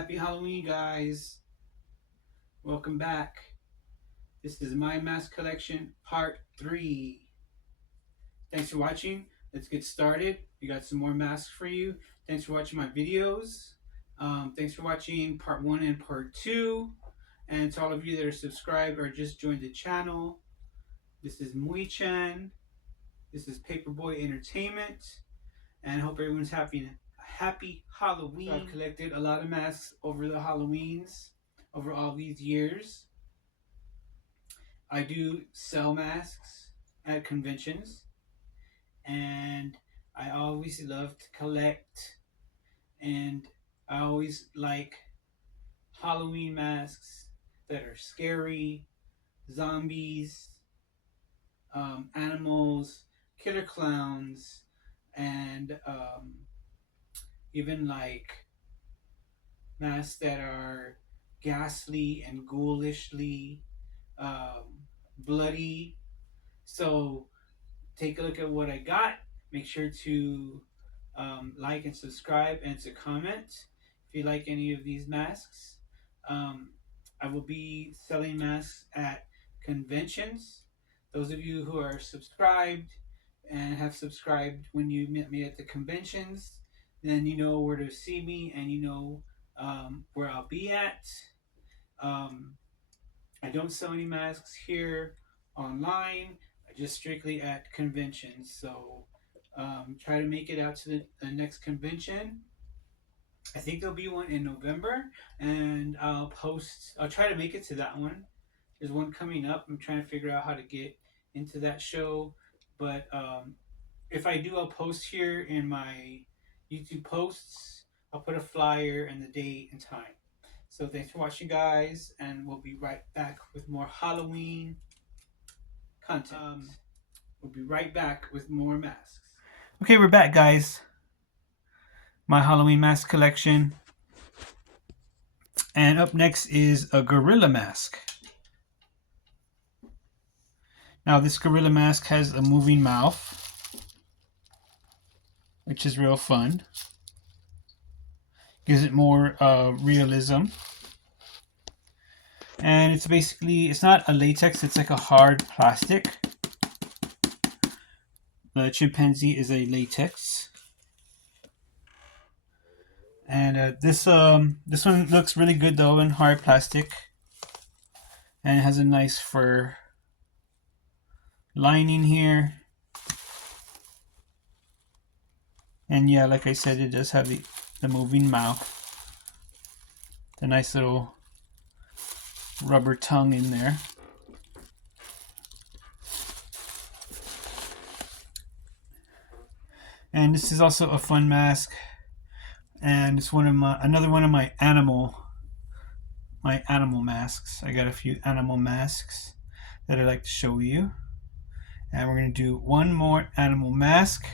Happy Halloween, guys. Welcome back. This is my mask collection part 3. Thanks for watching. Let's get started. We got some more masks for you. Thanks for watching my videos. Thanks for watching part 1 and part 2. And to all of you that are subscribed or just joined the channel, this is Mui-chan. This is Paperboy Entertainment. And I hope everyone's having a happy Halloween. So I've collected a lot of masks over the Halloweens, over all these years. I do sell masks at conventions, and I always love to collect, and I always like Halloween masks that are scary, zombies, animals, killer clowns, and even like masks that are ghastly and ghoulishly bloody. So take a look at what I got. Make sure to like and subscribe and to comment if you like any of these masks. I will be selling masks at conventions. Those of you who are subscribed and have subscribed when you met me at the conventions, then you know where to see me and you know where I'll be at. I don't sell any masks here online. I just strictly at conventions. So try to make it out to the next convention. I think there'll be one in November, and I'll try to make it to that one. There's one coming up. I'm trying to figure out how to get into that show, but if I do, I'll post here in my YouTube posts. I'll put a flyer and the date and time. So thanks for watching, guys, and we'll be right back with more Halloween content. We'll be right back with more masks. Okay, we're back, guys. My Halloween mask collection. And up next is a gorilla mask. Now, this gorilla mask has a moving mouth, which is real fun. Gives it more realism. And it's basically, it's not a latex, it's like a hard plastic. The chimpanzee is a latex. And this one looks really good though in hard plastic. And it has a nice fur lining here. And yeah, like I said, it does have the moving mouth. The nice little rubber tongue in there. And this is also a fun mask, and it's another one of my animal masks. I got a few animal masks that I'd like to show you, and we're going to do one more animal mask.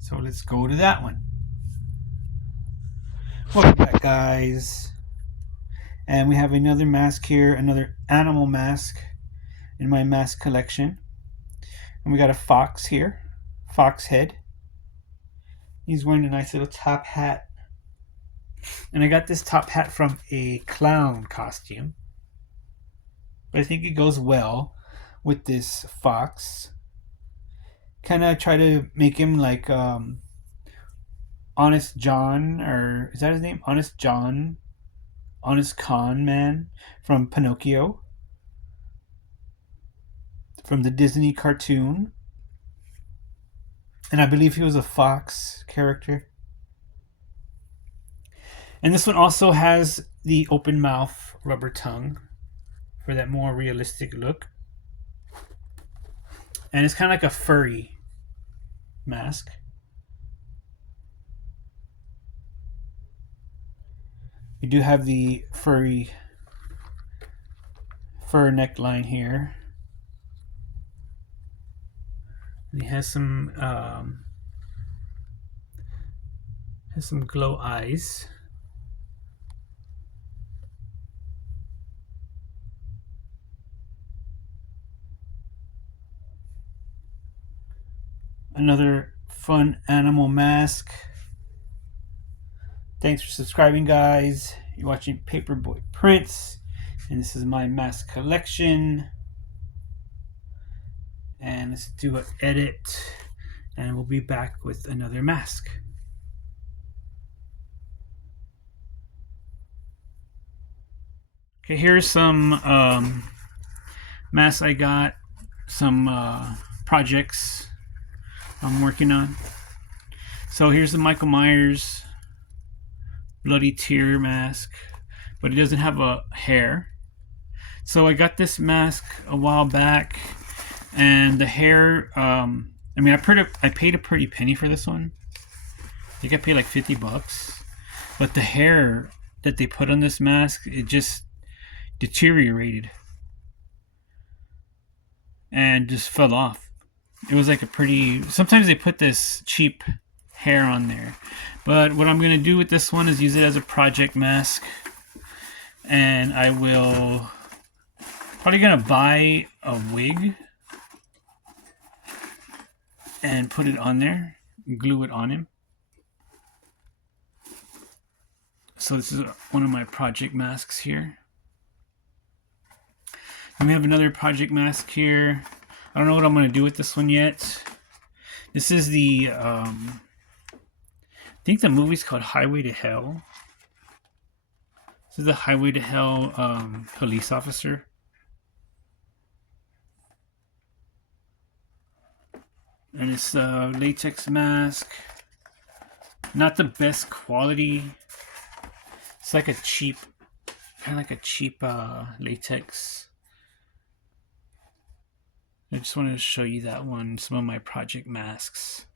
So let's go to that one. Welcome back, guys. And we have another mask here, another animal mask in my mask collection. And we got a fox here, fox head. He's wearing a nice little top hat. And I got this top hat from a clown costume. But I think it goes well with this fox. Kind of try to make him like Honest John, or is that his name? Honest John? Honest Con Man from Pinocchio. From the Disney cartoon. And I believe he was a fox character. And this one also has the open mouth rubber tongue for that more realistic look. And it's kind of like a furry mask. You do have the fur neckline here. And he has some glow eyes. Another fun animal mask. Thanks for subscribing, guys. You're watching Paperboy Prints, and this is my mask collection. And let's do an edit, and we'll be back with another mask. Okay, here's some masks I got, some projects I'm working on. So here's the Michael Myers Bloody Tear mask, but it doesn't have a hair. So I got this mask a while back, and the hair, I mean, I paid a pretty penny for this one. I think I paid like $50, but the hair that they put on this mask, it just deteriorated and just fell off. It was like a pretty, sometimes they put this cheap hair on there, but what I'm going to do with this one is use it as a project mask, and I will probably going to buy a wig and put it on there, glue it on him. So this is one of my project masks here. And we have another project mask here. I don't know what I'm going to do with this one yet. This is the, I think the movie's called Highway to Hell. This is the Highway to Hell police officer. And it's a latex mask. Not the best quality. It's like a cheap, kind of like a cheap latex. I just wanted to show you that one, some of my project masks.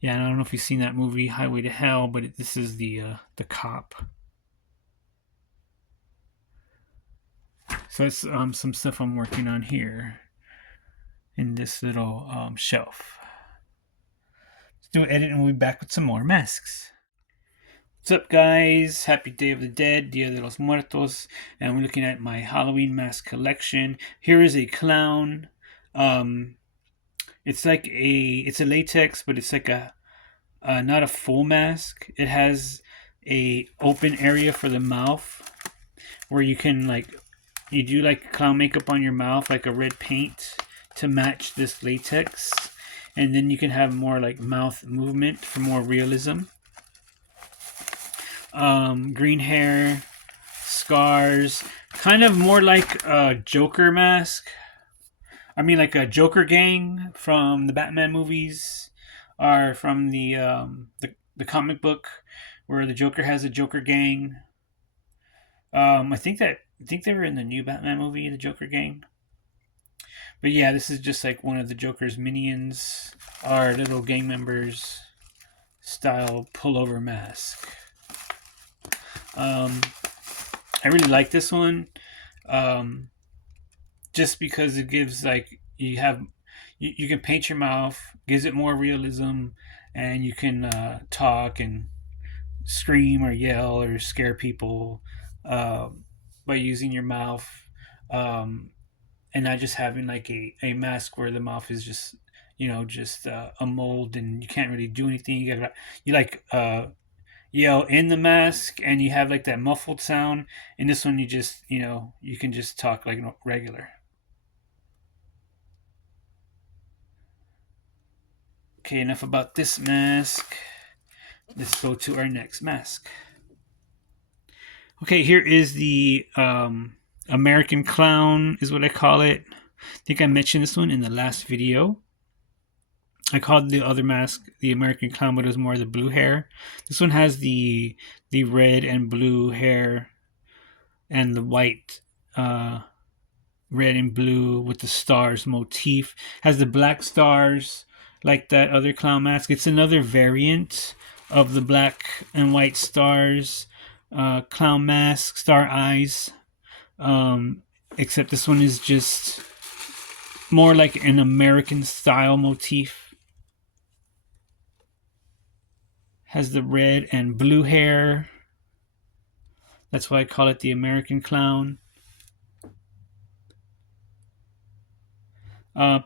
Yeah, I don't know if you've seen that movie, Highway to Hell, but this is the cop. So it's some stuff I'm working on here in this little shelf. Let's do an edit and we'll be back with some more masks. What's up, guys? Happy Day of the Dead, Dia de los Muertos, and we're looking at my Halloween mask collection. Here is a clown. It's like it's a latex, but it's like a not a full mask. It has a open area for the mouth where you can you do like clown makeup on your mouth, like a red paint to match this latex, and then you can have more like mouth movement for more realism. Green hair, scars, kind of more like a Joker mask. I mean, like a Joker gang from the Batman movies, or from the comic book where the Joker has a Joker gang. I think they were in the new Batman movie, the Joker gang. But yeah, this is just like one of the Joker's minions, our little gang members style pullover mask. I really like this one, just because it gives you can paint your mouth, gives it more realism, and you can talk and scream or yell or scare people by using your mouth, and not just having like a mask where the mouth is just a mold and you can't really do anything. You yell in the mask and you have like that muffled sound. In this one, you can just talk like regular. Okay, enough about this mask. Let's go to our next mask. Okay, here is the American Clown is what I call it. I think I mentioned this one in the last video. I called the other mask the American Clown, but it was more the blue hair. This one has the red and blue hair and the white red and blue with the stars motif. Has the black stars like that other clown mask. It's another variant of the black and white stars clown mask, star eyes. Except this one is just more like an American style motif. Has the red and blue hair. That's why I call it the American Clown.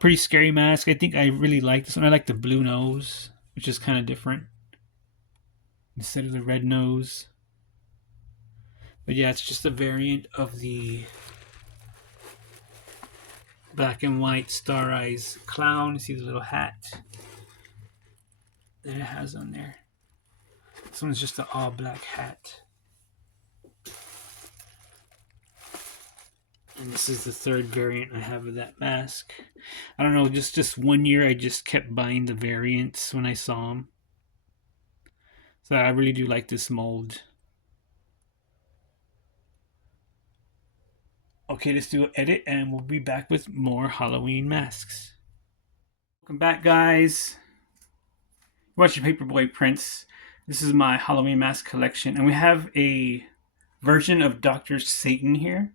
Pretty scary mask. I think I really like this one. I like the blue nose, which is kind of different instead of the red nose. But yeah, it's just a variant of the black and white Star Eyes clown. You see the little hat that it has on there. This one's just an all black hat. And this is the third variant I have of that mask. I don't know, just 1 year I just kept buying the variants when I saw them. So I really do like this mold. Okay, let's do an edit and we'll be back with more Halloween masks. Welcome back, guys. You're watching Paperboy Prints. This is my Halloween mask collection, and we have a version of Dr. Satan here.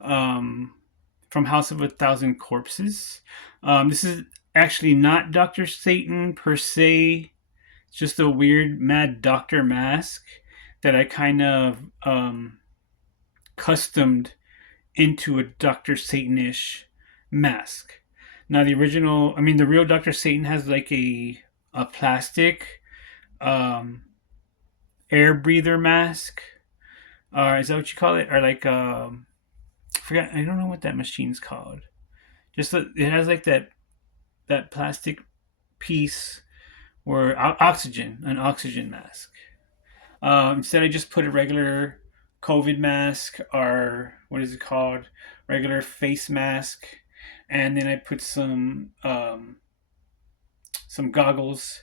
From House of a Thousand Corpses. This is actually not Dr. Satan per se. It's just a weird Mad Doctor mask that I kind of customed into a Dr. Satan-ish mask. Now the real Dr. Satan has like a plastic air breather mask. Is that what you call it? Or like I forgot. I don't know what that machine's called. Just it has like that plastic piece where an oxygen mask. Instead, I just put a regular COVID mask, or what is it called? Regular face mask, and then I put some goggles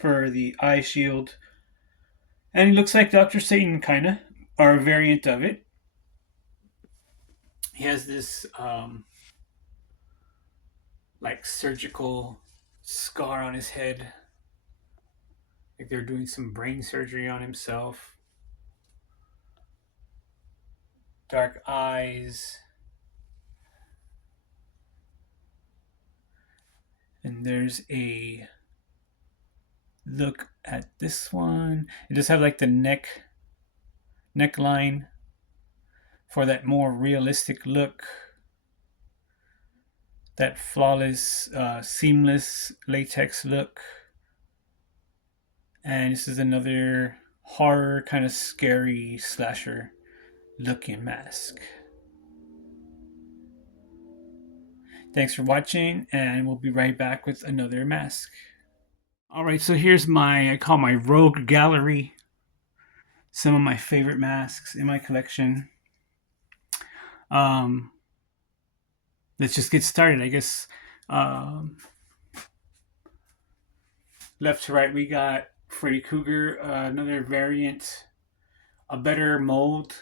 for the eye shield, and it looks like Dr. Satan kinda, or a variant of it. He has this like surgical scar on his head, like they're doing some brain surgery on himself. Dark eyes. And there's a look at this one. It does have like the neckline for that more realistic look. That flawless, seamless latex look. And this is another horror, kind of scary slasher looking mask. Thanks for watching, and we'll be right back with another mask. Alright, so here's I call my rogue gallery. Some of my favorite masks in my collection. Let's just get started, I guess. Left to right, we got Freddy Krueger, another variant, a better mold.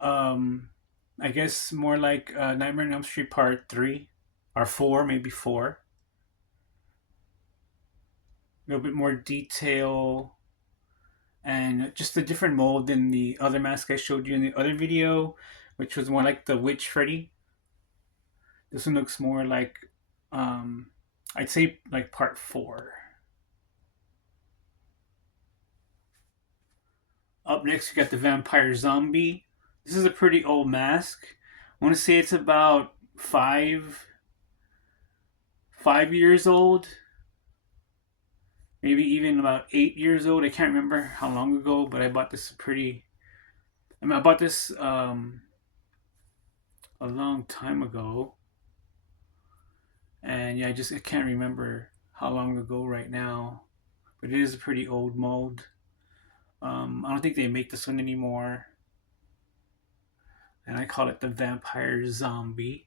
I guess more like Nightmare on Elm Street Part 3 or 4, maybe 4. A little bit more detail and just a different mold than the other mask I showed you in the other video, which was more like the Witch Freddy. This one looks more like, I'd say like Part 4. Up next, we got the Vampire Zombie. This is a pretty old mask. I want to say it's about 5 years old. Maybe even about 8 years old. I can't remember how long ago, but I bought this I bought this a long time ago. And yeah, I can't remember how long ago right now. But it is a pretty old mold. I don't think they make this one anymore. And I call it the Vampire Zombie.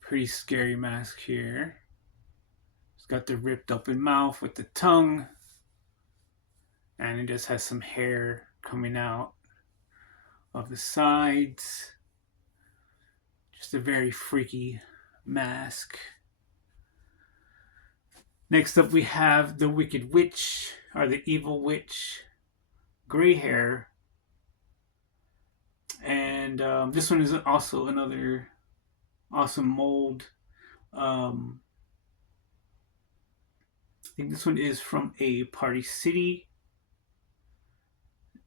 Pretty scary mask here. It's got the ripped open mouth with the tongue. And it just has some hair coming out of the sides. Just a very freaky mask. Next up, we have the Wicked Witch, or the Evil Witch, gray hair. And this one is also another awesome mold. I think this one is from a Party City.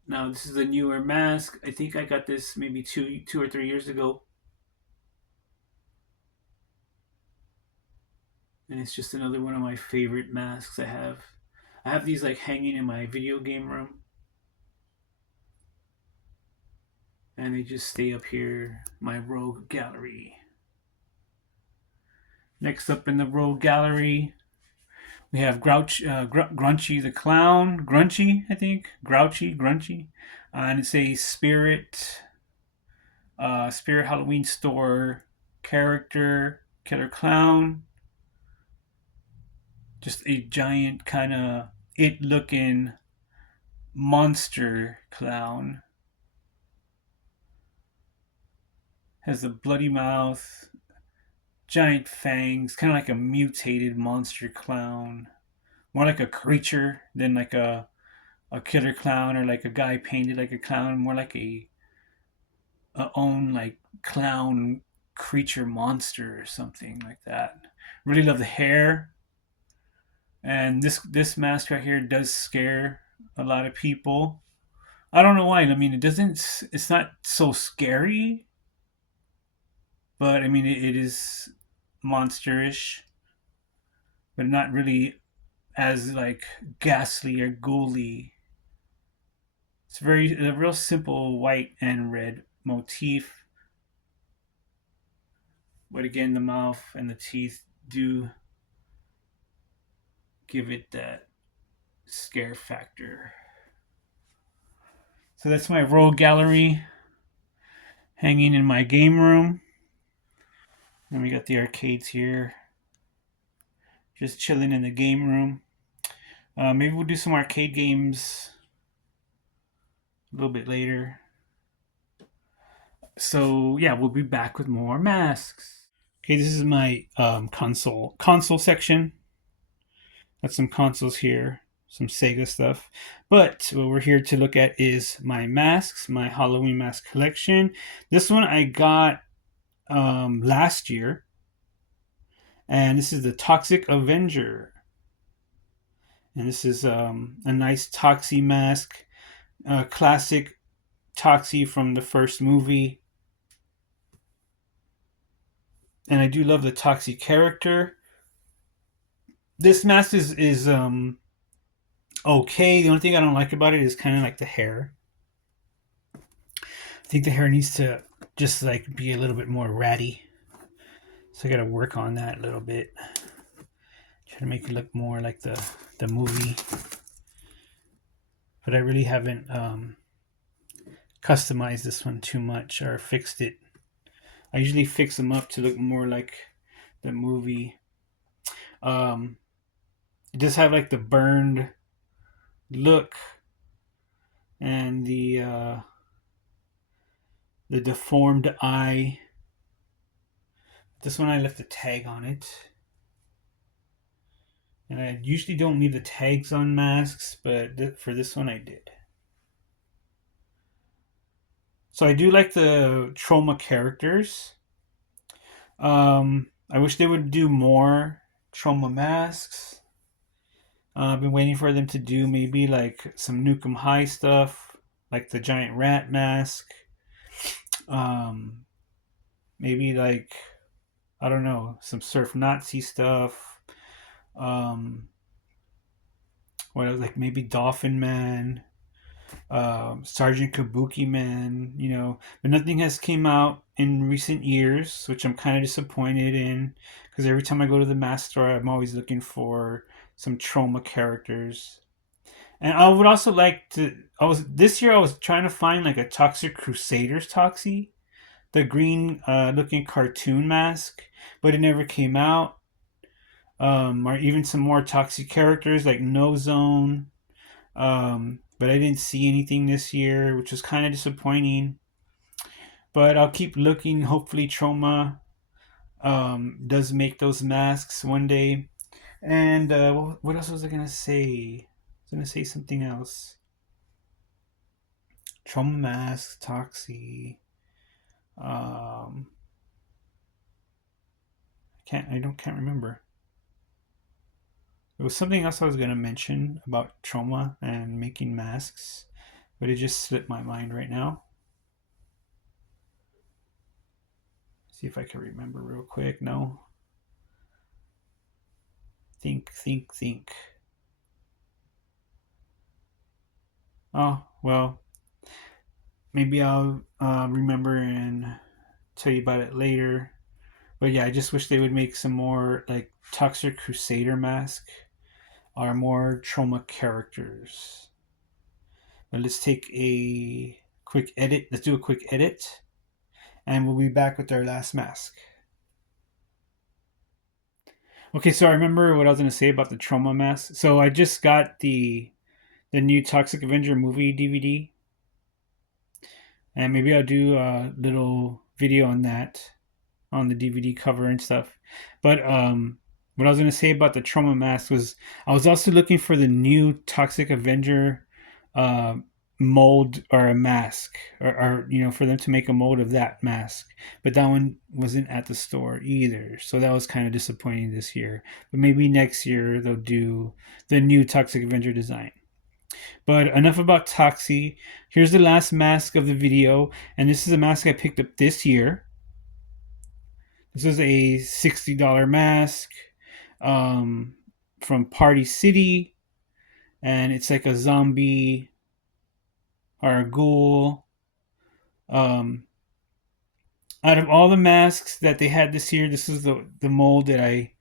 Now this is a newer mask. I think I got this maybe 2 or 3 years ago, and it's just another one of my favorite masks I have. I have these like hanging in my video game room, and they just stay up here, my rogue gallery. Next up in the rogue gallery, we have Grunchy the Clown. Grunchy, I think. Grouchy, Grunchy. And it's a Spirit Halloween store character, killer clown. Just a giant kind of it looking monster clown. Has a bloody mouth, giant fangs, kind of like a mutated monster clown. More like a creature than like a killer clown or like a guy painted like a clown. More like a own like clown creature monster or something like that. Really love the hair. And this mask right here does scare a lot of people. I don't know why. I mean, it doesn't. It's not so scary, but I mean, it is monsterish, but not really as like ghastly or ghouly. It's a real simple white and red motif, but again, the mouth and the teeth do give it that scare factor. So that's my rogue gallery hanging in my game room. And we got the arcades here. Just chilling in the game room. Maybe we'll do some arcade games a little bit later. So yeah, we'll be back with more masks. Okay, this is my console section. Got some consoles here, some Sega stuff. But what we're here to look at is my masks, my Halloween mask collection. This one I got last year, and this is the Toxic Avenger. And this is a nice Toxie mask, classic Toxie from the first movie. And I do love the Toxie character. This mask is okay. The only thing I don't like about it is kind of like the hair. I think the hair needs to just like be a little bit more ratty. So I got to work on that a little bit. Try to make it look more like the movie. But I really haven't customized this one too much or fixed it. I usually fix them up to look more like the movie. It does have like the burned look and the deformed eye. This one I left a tag on it. And I usually don't leave the tags on masks, but for this one I did. So I do like the trauma characters. I wish they would do more trauma masks. I've been waiting for them to do maybe like some Nukem High stuff, like the giant rat mask. Maybe like, I don't know, some Surf Nazi stuff. What else? Like maybe Dolphin Man, Sergeant Kabuki Man, but nothing has came out in recent years, which I'm kind of disappointed in, because every time I go to the mask store, I'm always looking for some trauma characters. And I would also like to. This year I was trying to find like a Toxic Crusaders Toxie, the green looking cartoon mask, but it never came out. Or even some more Toxic characters like No Zone. But I didn't see anything this year, which was kind of disappointing. But I'll keep looking. Hopefully, Trauma does make those masks one day. And what else was I gonna say? I was gonna say something else. Trauma masks, Toxie. Can't remember. There was something else I was gonna mention about trauma and making masks, but it just slipped my mind right now. See if I can remember real quick. No. Think. Oh, well, maybe I'll remember and tell you about it later. But yeah, I just wish they would make some more like Tuxer Crusader mask or more trauma characters. But let's take a quick edit. Let's do a quick edit, and we'll be back with our last mask. Okay, so I remember what I was going to say about the trauma mask. So I just got the new Toxic Avenger movie DVD, and maybe I'll do a little video on that, on the DVD cover and stuff. But what I was going to say about the trauma mask was I was also looking for the new Toxic Avenger uh, mold or a mask, or for them to make a mold of that mask. But that one wasn't at the store either, so that was kind of disappointing this year. But maybe next year they'll do the new Toxic Avenger design. But enough about Toxie. Here's the last mask of the video, and this is a mask I picked up this year. This is a $60 mask from Party City, and it's like a zombie or a ghoul. Out of all the masks that they had this year, this is the mold that I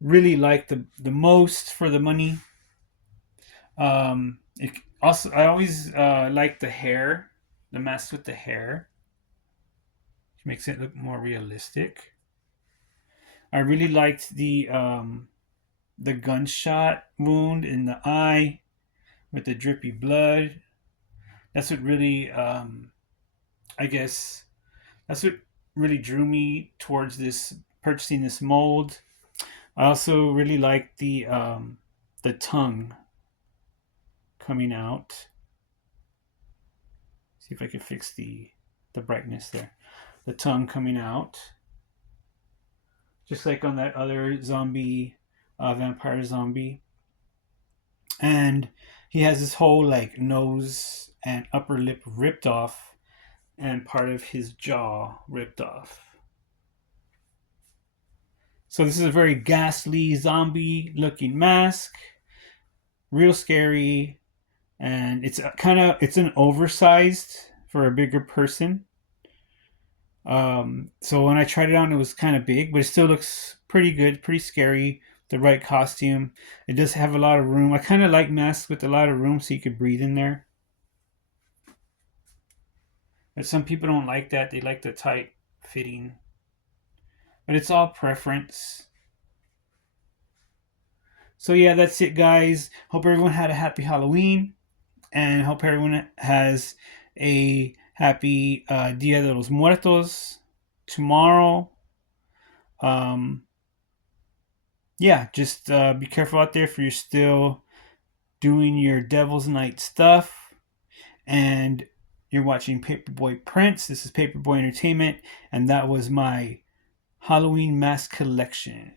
really liked the most for the money. I always like the hair, the mask with the hair, which makes it look more realistic. I really liked the gunshot wound in the eye with the drippy blood. That's what really, I guess, that's what really drew me towards this purchasing this mold. I also really liked the tongue coming out. See if I can fix the brightness there. The tongue coming out, just like on that other zombie, vampire zombie. And he has his whole like nose and upper lip ripped off, and part of his jaw ripped off. So this is a very ghastly zombie looking mask, real scary, and it's an oversized for a bigger person. So when I tried it on, it was kind of big, but it still looks pretty good, pretty scary. The right costume. It does have a lot of room. I kind of like masks with a lot of room so you could breathe in there. But some people don't like that. They like the tight fitting. But it's all preference. So yeah, that's it, guys. Hope everyone had a happy Halloween, and hope everyone has a happy Dia de los Muertos tomorrow. Yeah, just be careful out there if you're still doing your Devil's Night stuff, and you're watching Paperboy Prince. This is Paperboy Entertainment, and that was my Halloween mask collection.